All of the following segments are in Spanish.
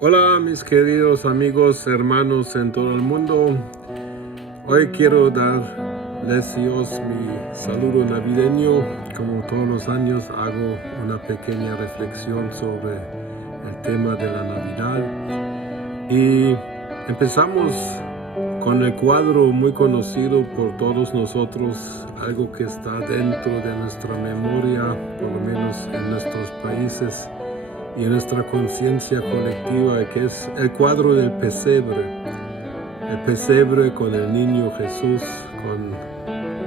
Hola mis queridos amigos, hermanos en todo el mundo. Hoy quiero darles mi saludo navideño. Como todos los años hago una pequeña reflexión sobre el tema de la Navidad. Y empezamos con el cuadro muy conocido por todos nosotros, algo que está dentro de nuestra memoria, por lo menos en nuestros países y en nuestra conciencia colectiva, que es el cuadro del pesebre. El pesebre con el niño Jesús, con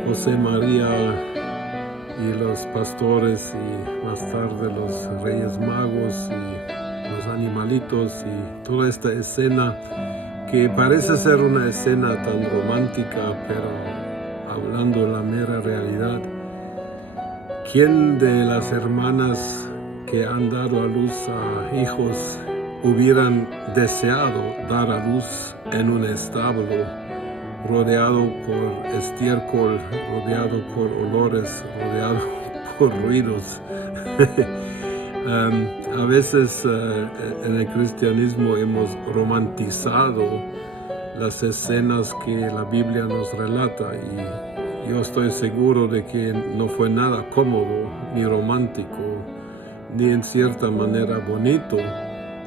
José María y los pastores y más tarde los Reyes Magos y los animalitos y toda esta escena que parece ser una escena tan romántica, pero hablando de la mera realidad, ¿quién de las hermanas que han dado a luz a hijos hubieran deseado dar a luz en un establo, rodeado por estiércol, rodeado por olores, rodeado por ruidos? A veces en el cristianismo hemos romantizado las escenas que la Biblia nos relata, y yo estoy seguro de que no fue nada cómodo ni romántico ni en cierta manera bonito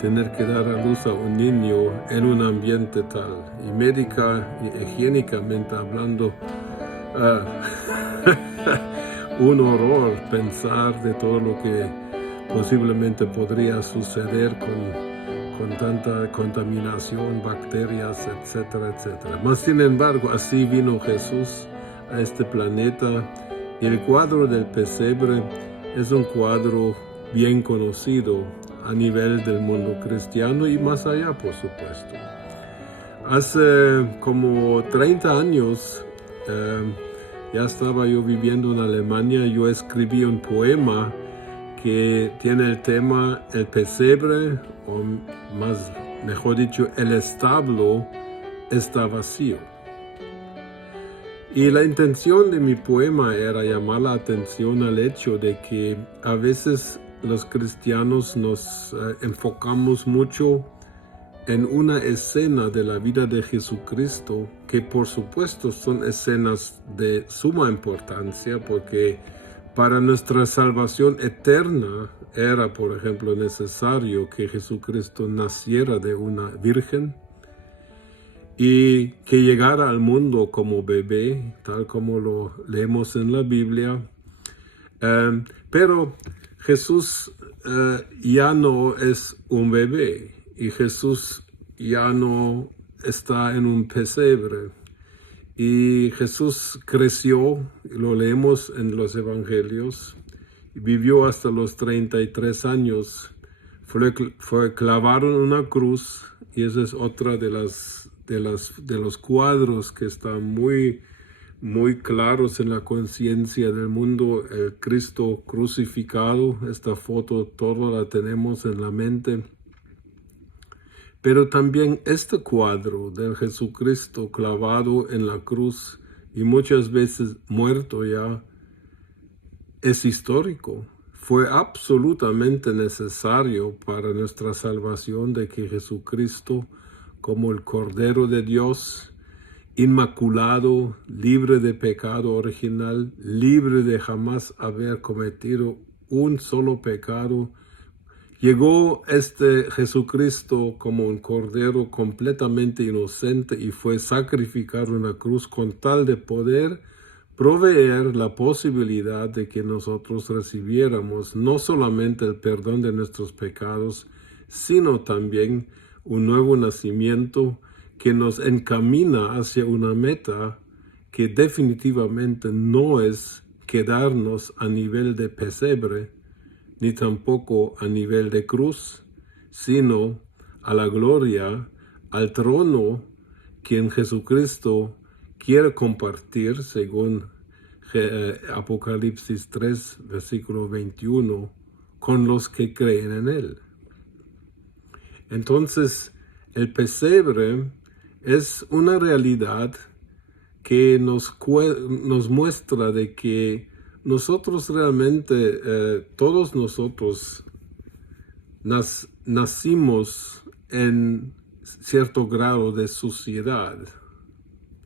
tener que dar a luz a un niño en un ambiente tal, y médica y higiénicamente hablando, un horror pensar de todo lo que posiblemente podría suceder con tanta contaminación, bacterias, etcétera, etcétera. Mas sin embargo, así vino Jesús a este planeta, y el cuadro del pesebre es un cuadro bien conocido a nivel del mundo cristiano y más allá, por supuesto. Hace como 30 años, ya estaba yo viviendo en Alemania. Yo escribí un poema que tiene el tema El pesebre, o mejor dicho, el establo está vacío. Y la intención de mi poema era llamar la atención al hecho de que a veces los cristianos nos enfocamos mucho en una escena de la vida de Jesucristo, que por supuesto son escenas de suma importancia, porque para nuestra salvación eterna era, por ejemplo, necesario que Jesucristo naciera de una virgen y que llegara al mundo como bebé, tal como lo leemos en la Biblia. Pero Jesús ya no es un bebé, y Jesús ya no está en un pesebre. Y Jesús creció, lo leemos en los evangelios, vivió hasta los 33 años, fue clavado en una cruz, y esa es otra de los cuadros que están muy claros en la conciencia del mundo, el Cristo crucificado. Esta foto toda la tenemos en la mente. Pero también este cuadro del Jesucristo clavado en la cruz y muchas veces muerto ya es histórico. Fue absolutamente necesario para nuestra salvación de que Jesucristo, como el Cordero de Dios, inmaculado, libre de pecado original, libre de jamás haber cometido un solo pecado, llegó este Jesucristo como un cordero completamente inocente y fue sacrificado en la cruz con tal de poder proveer la posibilidad de que nosotros recibiéramos no solamente el perdón de nuestros pecados, sino también un nuevo nacimiento que nos encamina hacia una meta que definitivamente no es quedarnos a nivel de pesebre, ni tampoco a nivel de cruz, sino a la gloria, al trono que en Jesucristo quiere compartir, según Apocalipsis 3, versículo 21, con los que creen en Él. Entonces, el pesebre es una realidad que nos muestra de que nosotros realmente, todos nosotros nacimos en cierto grado de suciedad.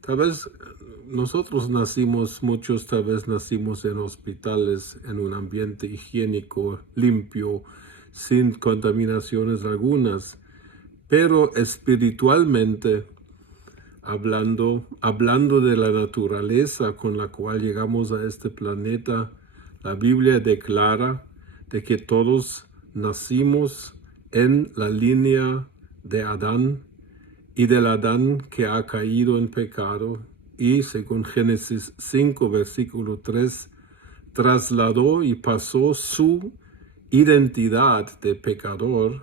Tal vez muchos tal vez nacimos en hospitales, en un ambiente higiénico, limpio, sin contaminaciones algunas, pero espiritualmente, hablando de la naturaleza con la cual llegamos a este planeta, la Biblia declara de que todos nacimos en la línea de Adán y del Adán que ha caído en pecado, y según Génesis 5, versículo 3, trasladó y pasó su identidad de pecador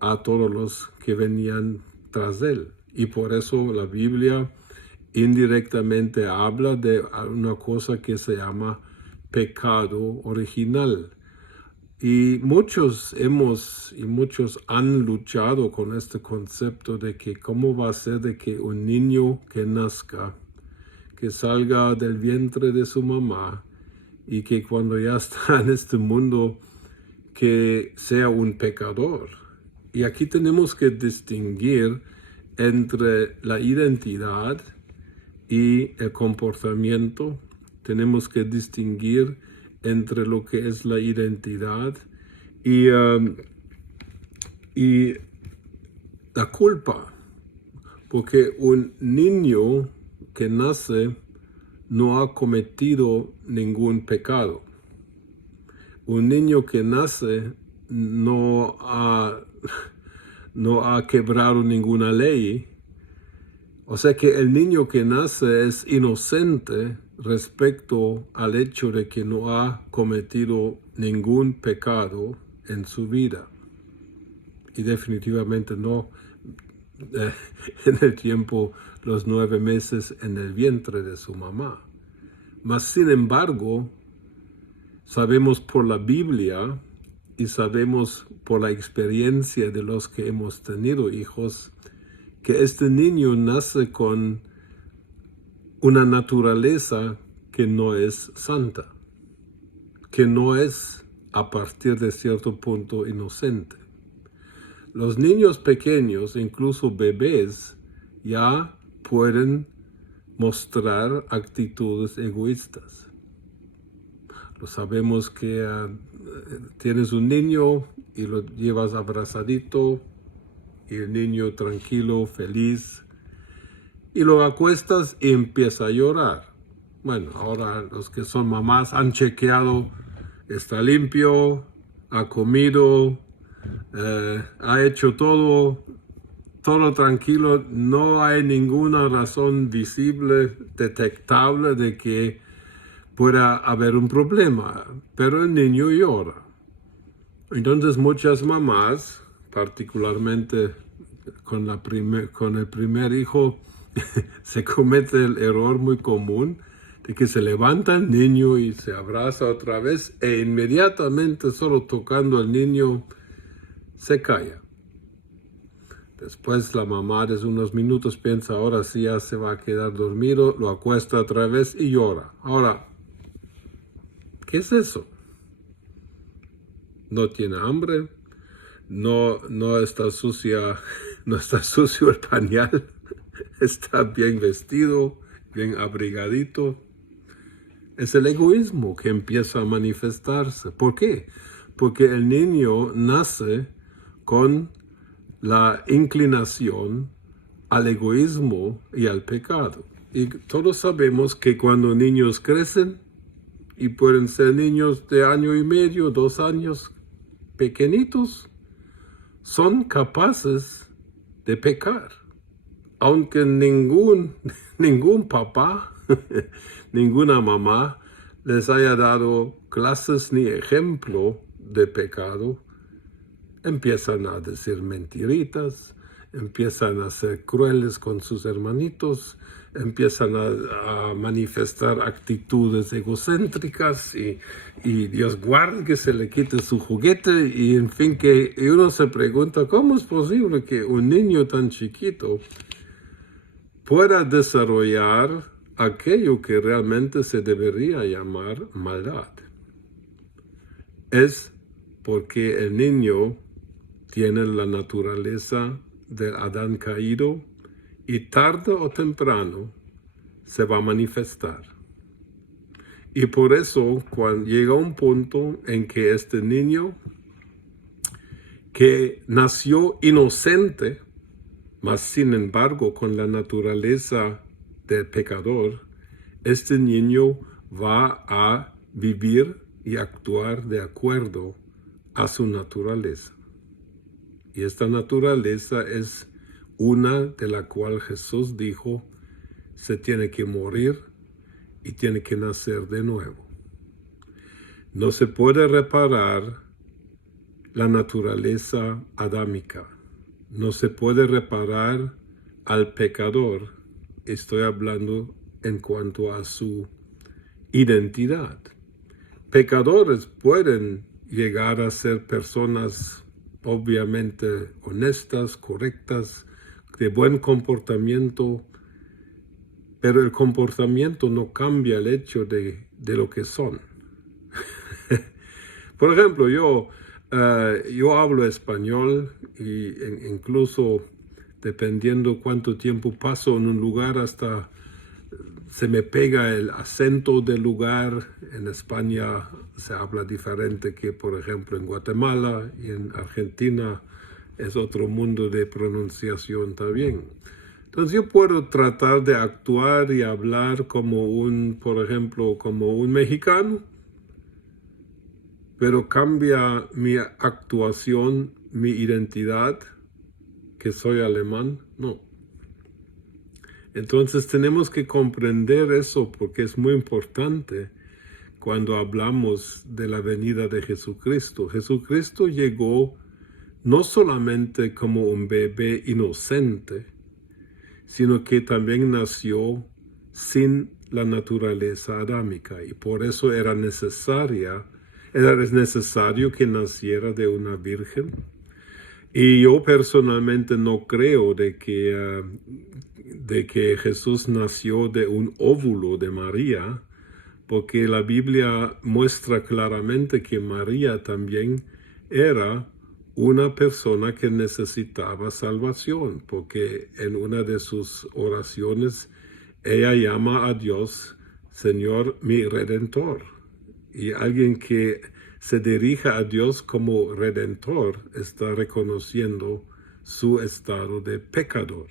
a todos los que venían tras él. Y por eso la Biblia indirectamente habla de una cosa que se llama pecado original. Y muchos han luchado con este concepto de que cómo va a ser de que un niño que nazca, que salga del vientre de su mamá y que cuando ya está en este mundo, que sea un pecador. Y aquí tenemos que distinguir entre la identidad y el comportamiento. Tenemos que distinguir entre lo que es la identidad y la culpa. Porque un niño que nace no ha cometido ningún pecado. Un niño que nace no ha quebrado ninguna ley. O sea que el niño que nace es inocente respecto al hecho de que no ha cometido ningún pecado en su vida. Y definitivamente no en el tiempo, los 9 meses en el vientre de su mamá. Mas sin embargo, sabemos por la Biblia y sabemos por la experiencia de los que hemos tenido hijos, que este niño nace con una naturaleza que no es santa, que no es a partir de cierto punto inocente. Los niños pequeños, incluso bebés, ya pueden mostrar actitudes egoístas. Lo sabemos que tienes un niño y lo llevas abrazadito y el niño tranquilo, feliz, y lo acuestas y empieza a llorar. Bueno, ahora los que son mamás han chequeado, está limpio, ha comido, ha hecho todo tranquilo, no hay ninguna razón visible, detectable de que pueda haber un problema, pero el niño llora. Entonces muchas mamás, particularmente con el primer hijo, se comete el error muy común de que se levanta el niño y se abraza otra vez e inmediatamente, solo tocando al niño, se calla. Después la mamá de unos minutos piensa, ahora sí ya se va a quedar dormido, lo acuesta otra vez y llora. Ahora, ¿qué es eso? No tiene hambre, no está sucia, no está sucio el pañal, está bien vestido, bien abrigadito. Es el egoísmo que empieza a manifestarse. ¿Por qué? Porque el niño nace con la inclinación al egoísmo y al pecado. Y todos sabemos que cuando niños crecen, y pueden ser niños de 1.5 años, 2 años, pequeñitos, son capaces de pecar. Aunque ningún papá, ninguna mamá les haya dado clases ni ejemplo de pecado, empiezan a decir mentiritas, empiezan a ser crueles con sus hermanitos, empiezan a manifestar actitudes egocéntricas y Dios guarde que se le quite su juguete y en fin, que uno se pregunta, ¿cómo es posible que un niño tan chiquito pueda desarrollar aquello que realmente se debería llamar maldad? Es porque el niño tiene la naturaleza del Adán caído y tarde o temprano se va a manifestar. Y por eso, cuando llega un punto en que este niño que nació inocente, mas sin embargo con la naturaleza del pecador, este niño va a vivir y actuar de acuerdo a su naturaleza. Y esta naturaleza es una de la cual Jesús dijo, se tiene que morir y tiene que nacer de nuevo. No se puede reparar la naturaleza adámica. No se puede reparar al pecador. Estoy hablando en cuanto a su identidad. Pecadores pueden llegar a ser personas obviamente honestas, correctas, de buen comportamiento, pero el comportamiento no cambia el hecho de lo que son. Por ejemplo, yo hablo español y incluso dependiendo cuánto tiempo paso en un lugar, hasta se me pega el acento del lugar. En España se habla diferente que, por ejemplo, en Guatemala, y en Argentina es otro mundo de pronunciación también. Entonces yo puedo tratar de actuar y hablar por ejemplo, como un mexicano, pero cambia mi actuación, mi identidad, que soy alemán, no. Entonces tenemos que comprender eso porque es muy importante cuando hablamos de la venida de Jesucristo. Jesucristo llegó no solamente como un bebé inocente, sino que también nació sin la naturaleza adámica y por eso era necesario que naciera de una virgen. Y yo personalmente no creo de que Jesús nació de un óvulo de María, porque la Biblia muestra claramente que María también era una persona que necesitaba salvación, porque en una de sus oraciones ella llama a Dios Señor mi Redentor. Y alguien que se dirija a Dios como Redentor está reconociendo su estado de pecador.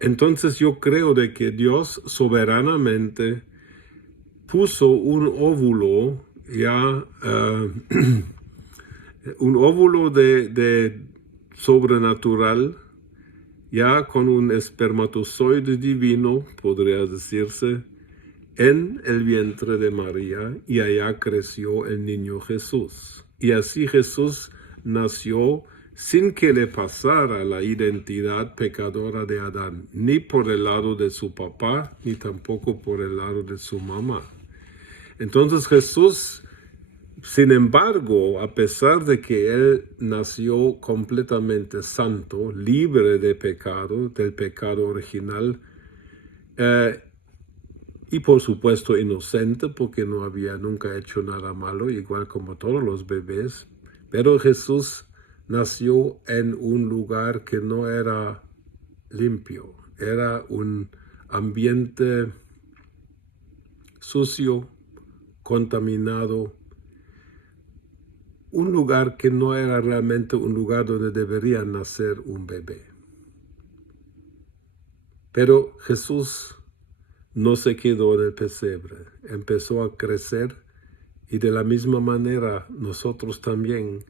Entonces yo creo de que Dios soberanamente puso un óvulo un óvulo de sobrenatural, ya con un espermatozoide divino, podría decirse, en el vientre de María, y allá creció el niño Jesús. Y así Jesús nació sin que le pasara la identidad pecadora de Adán, ni por el lado de su papá, ni tampoco por el lado de su mamá. Entonces Jesús, sin embargo, a pesar de que él nació completamente santo, libre de pecado, del pecado original, y por supuesto inocente, porque no había nunca hecho nada malo, igual como todos los bebés, pero Jesús nació en un lugar que no era limpio, era un ambiente sucio, contaminado, un lugar que no era realmente un lugar donde debería nacer un bebé. Pero Jesús no se quedó en el pesebre, empezó a crecer, y de la misma manera nosotros también,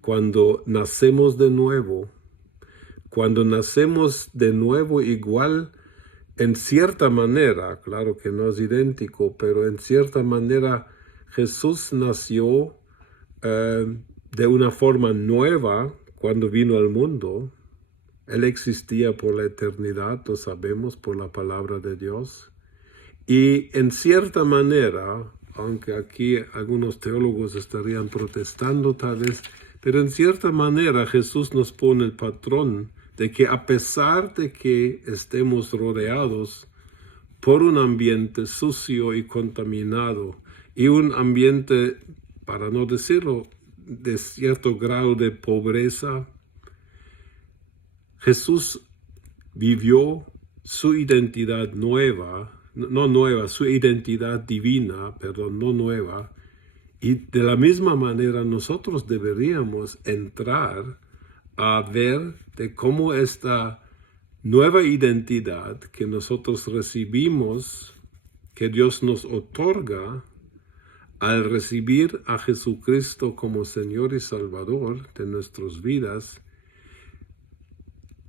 cuando nacemos de nuevo igual, en cierta manera, claro que no es idéntico, pero en cierta manera Jesús nació de una forma nueva cuando vino al mundo. Él existía por la eternidad, lo sabemos por la palabra de Dios. Y en cierta manera, aunque aquí algunos teólogos estarían protestando tal vez, pero en cierta manera Jesús nos pone el patrón de que a pesar de que estemos rodeados por un ambiente sucio y contaminado, y un ambiente, para no decirlo, de cierto grado de pobreza, Jesús vivió su identidad nueva, no nueva, su identidad divina, perdón, no nueva, y de la misma manera nosotros deberíamos entrar a ver de cómo esta nueva identidad que nosotros recibimos, que Dios nos otorga al recibir a Jesucristo como Señor y Salvador de nuestras vidas,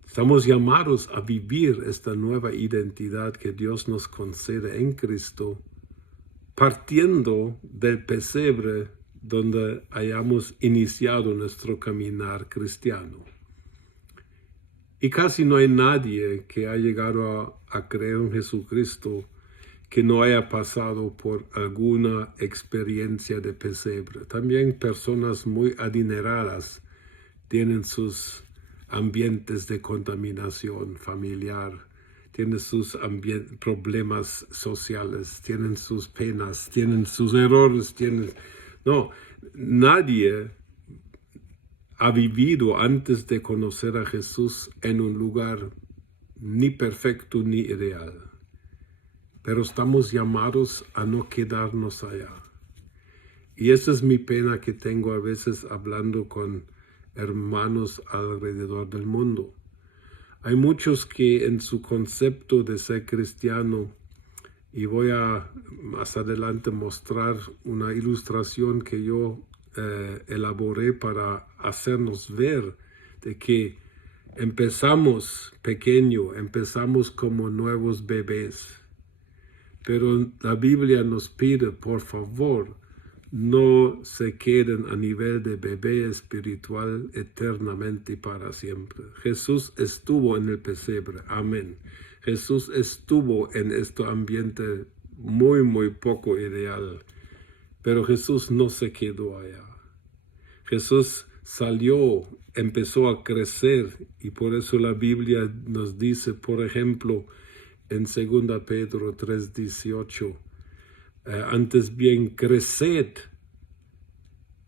estamos llamados a vivir esta nueva identidad que Dios nos concede en Cristo, partiendo del pesebre donde hayamos iniciado nuestro caminar cristiano. Y casi no hay nadie que ha llegado a creer en Jesucristo que no haya pasado por alguna experiencia de pesebre. También personas muy adineradas tienen sus ambientes de contaminación familiar, tienen sus problemas sociales, tienen sus penas, tienen sus errores, No, nadie ha vivido antes de conocer a Jesús en un lugar ni perfecto ni ideal. Pero estamos llamados a no quedarnos allá. Y esa es mi pena que tengo a veces hablando con hermanos alrededor del mundo. Hay muchos que en su concepto de ser cristiano, y voy a más adelante mostrar una ilustración que yo elaboré para hacernos ver de que empezamos pequeño, empezamos como nuevos bebés. Pero la Biblia nos pide, por favor, no se queden a nivel de bebé espiritual eternamente y para siempre. Jesús estuvo en el pesebre, amén. Jesús estuvo en este ambiente muy, muy poco ideal, pero Jesús no se quedó allá. Jesús salió, empezó a crecer, y por eso la Biblia nos dice, por ejemplo, en 2 Pedro 3:18, antes bien, creced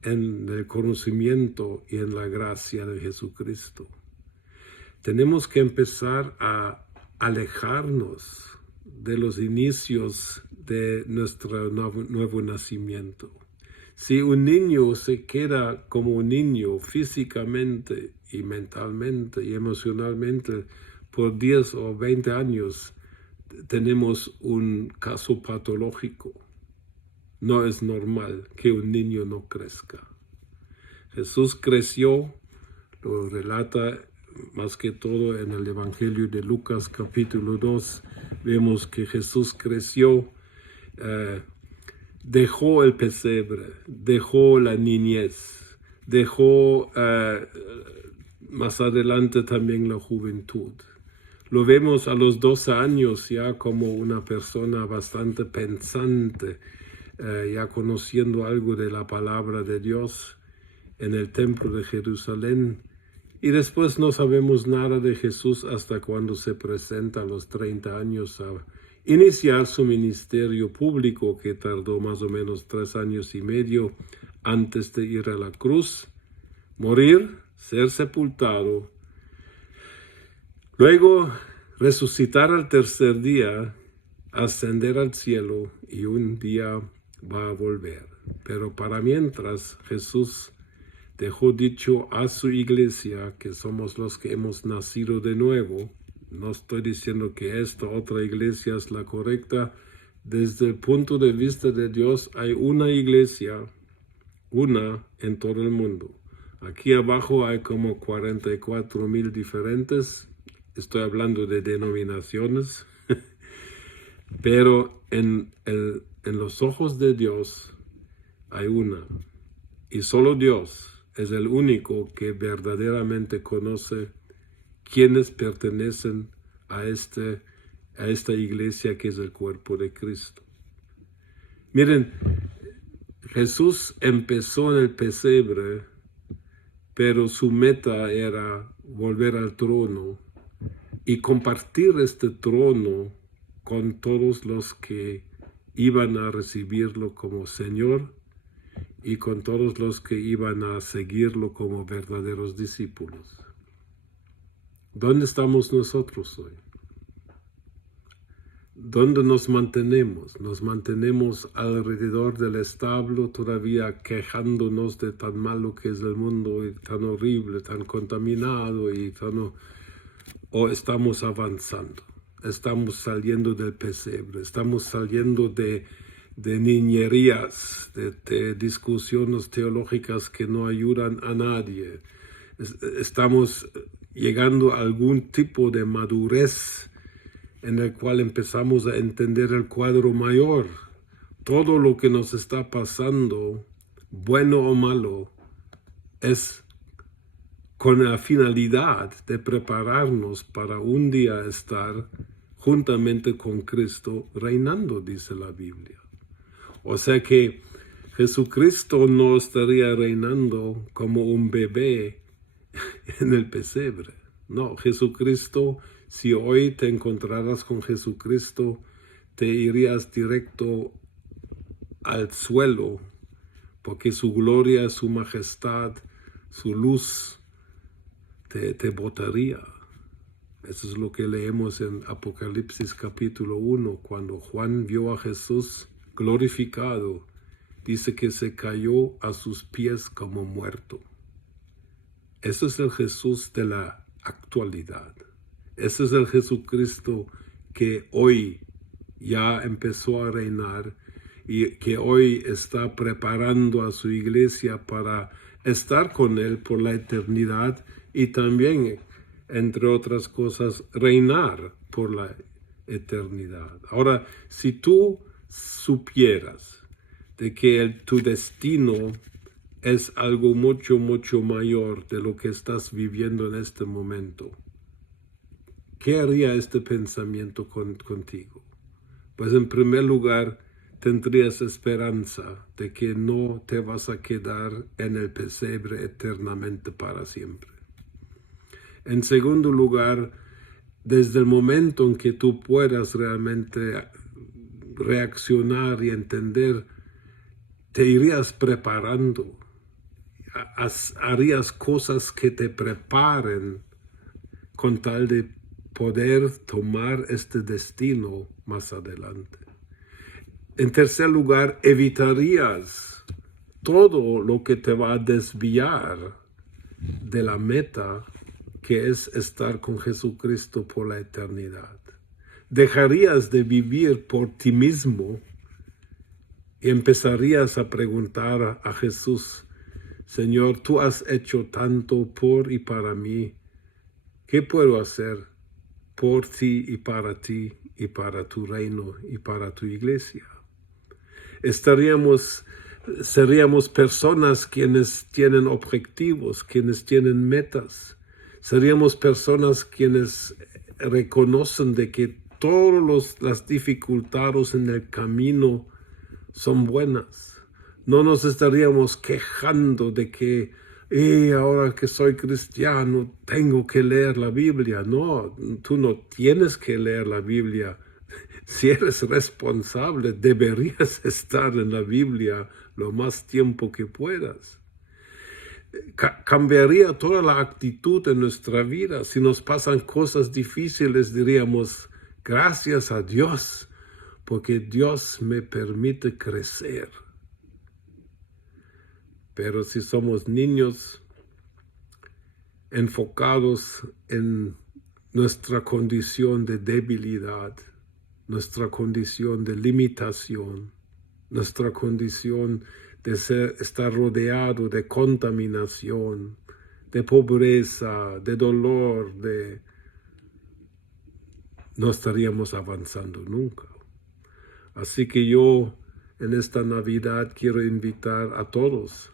en el conocimiento y en la gracia de Jesucristo. Tenemos que empezar a alejarnos de los inicios de nuestro nuevo nacimiento. Si un niño se queda como un niño físicamente y mentalmente y emocionalmente por 10 o 20 años, tenemos un caso patológico. No es normal que un niño no crezca. Jesús creció, lo relata más que todo en el Evangelio de Lucas capítulo 2. Vemos que Jesús creció, dejó el pesebre, dejó la niñez, dejó más adelante también la juventud. Lo vemos a los 12 años ya como una persona bastante pensante, ya conociendo algo de la palabra de Dios en el templo de Jerusalén. Y después no sabemos nada de Jesús hasta cuando se presenta a los 30 años a iniciar su ministerio público, que tardó más o menos 3 años y medio antes de ir a la cruz, morir, ser sepultado, luego resucitar al tercer día, ascender al cielo, y un día va a volver. Pero para mientras, Jesús dejó dicho a su iglesia, que somos los que hemos nacido de nuevo. No estoy diciendo que esta otra iglesia es la correcta. Desde el punto de vista de Dios, hay una iglesia, una en todo el mundo. Aquí abajo hay como 44,000 diferentes. Estoy hablando de denominaciones. Pero en los ojos de Dios hay una. Y solo Dios es el único que verdaderamente conoce quienes pertenecen a esta iglesia que es el cuerpo de Cristo. Miren, Jesús empezó en el pesebre, pero su meta era volver al trono y compartir este trono con todos los que iban a recibirlo como Señor y con todos los que iban a seguirlo como verdaderos discípulos. ¿Dónde estamos nosotros hoy? ¿Dónde nos mantenemos? ¿Nos mantenemos alrededor del establo todavía quejándonos de tan malo que es el mundo y tan horrible, tan contaminado o estamos avanzando? Estamos saliendo del pesebre, estamos saliendo de niñerías, de discusiones teológicas que no ayudan a nadie. Estamos llegando a algún tipo de madurez en el cual empezamos a entender el cuadro mayor. Todo lo que nos está pasando, bueno o malo, es con la finalidad de prepararnos para un día estar juntamente con Cristo reinando, dice la Biblia. O sea que Jesucristo no estaría reinando como un bebé en el pesebre. No, Jesucristo, si hoy te encontraras con Jesucristo, te irías directo al suelo, porque su gloria, su majestad, su luz te botaría. Eso es lo que leemos en Apocalipsis capítulo 1, cuando Juan vio a Jesús glorificado, dice que se cayó a sus pies como muerto. Ese es el Jesús de la actualidad. Ese es el Jesucristo que hoy ya empezó a reinar y que hoy está preparando a su iglesia para estar con Él por la eternidad y también, entre otras cosas, reinar por la eternidad. Ahora, si tú supieras de que tu destino es algo mucho, mucho mayor de lo que estás viviendo en este momento, ¿qué haría este pensamiento contigo? Pues en primer lugar, tendrías esperanza de que no te vas a quedar en el pesebre eternamente para siempre. En segundo lugar, desde el momento en que tú puedas realmente reaccionar y entender, te irías preparando, harías cosas que te preparen con tal de poder tomar este destino más adelante. En tercer lugar, evitarías todo lo que te va a desviar de la meta, que es estar con Jesucristo por la eternidad. Dejarías de vivir por ti mismo y empezarías a preguntar a Jesús: Señor, tú has hecho tanto por y para mí. ¿Qué puedo hacer por ti y para tu reino y para tu iglesia? Seríamos personas quienes tienen objetivos, quienes tienen metas. Seríamos personas quienes reconocen de que todas las dificultades en el camino son buenas. No nos estaríamos quejando de que ahora que soy cristiano tengo que leer la Biblia. No, tú no tienes que leer la Biblia. Si eres responsable, deberías estar en la Biblia lo más tiempo que puedas. Cambiaría toda la actitud de nuestra vida. Si nos pasan cosas difíciles, diríamos: gracias a Dios, porque Dios me permite crecer. Pero si somos niños enfocados en nuestra condición de debilidad, nuestra condición de limitación, nuestra condición de estar rodeado de contaminación, de pobreza, de dolor, no estaríamos avanzando nunca. Así que yo en esta Navidad quiero invitar a todos.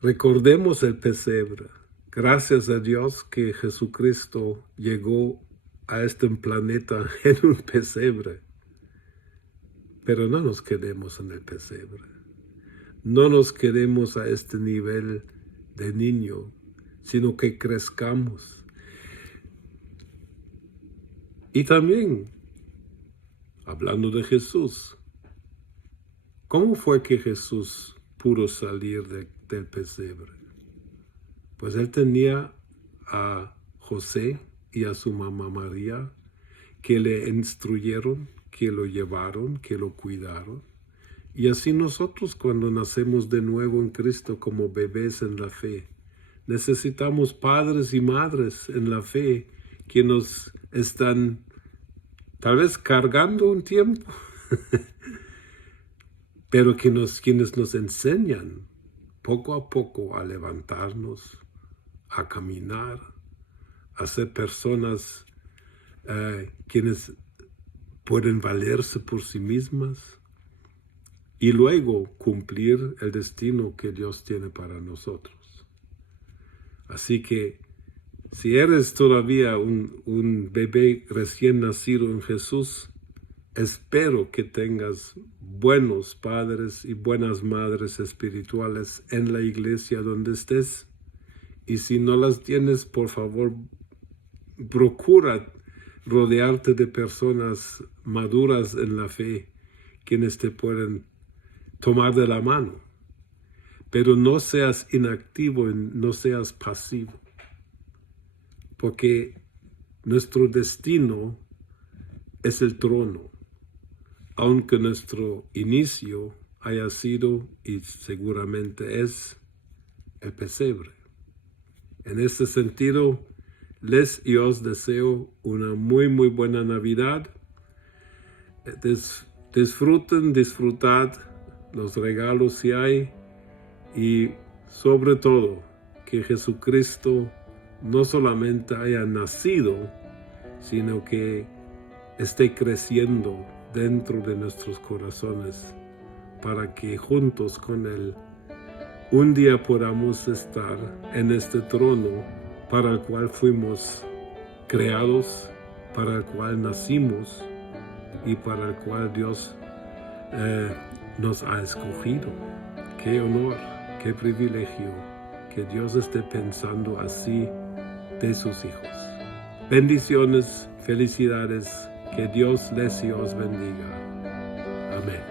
Recordemos el pesebre. Gracias a Dios que Jesucristo llegó a este planeta en un pesebre. Pero no nos quedemos en el pesebre. No nos quedemos a este nivel de niño, sino que crezcamos. Y también, hablando de Jesús, ¿cómo fue que Jesús pudo salir del pesebre? Pues él tenía a José y a su mamá María, que le instruyeron, que lo llevaron, que lo cuidaron. Y así nosotros, cuando nacemos de nuevo en Cristo como bebés en la fe, necesitamos padres y madres en la fe que nos están tal vez cargando un tiempo, pero quienes nos enseñan poco a poco a levantarnos, a caminar, a ser personas quienes pueden valerse por sí mismas y luego cumplir el destino que Dios tiene para nosotros. Así que si eres todavía un bebé recién nacido en Jesús, espero que tengas buenos padres y buenas madres espirituales en la iglesia donde estés. Y si no las tienes, por favor, procura rodearte de personas maduras en la fe, quienes te pueden tomar de la mano. Pero no seas inactivo, no seas pasivo, porque nuestro destino es el trono, aunque nuestro inicio haya sido y seguramente es el pesebre. En este sentido, les y os deseo una muy buena Navidad. Disfrutad los regalos si hay, y sobre todo que Jesucristo no solamente haya nacido, sino que esté creciendo dentro de nuestros corazones, para que juntos con Él un día podamos estar en este trono para el cual fuimos creados, para el cual nacimos y para el cual Dios nos ha escogido. Qué honor, qué privilegio que Dios esté pensando así de sus hijos. Bendiciones, felicidades, que Dios les y os bendiga. Amén.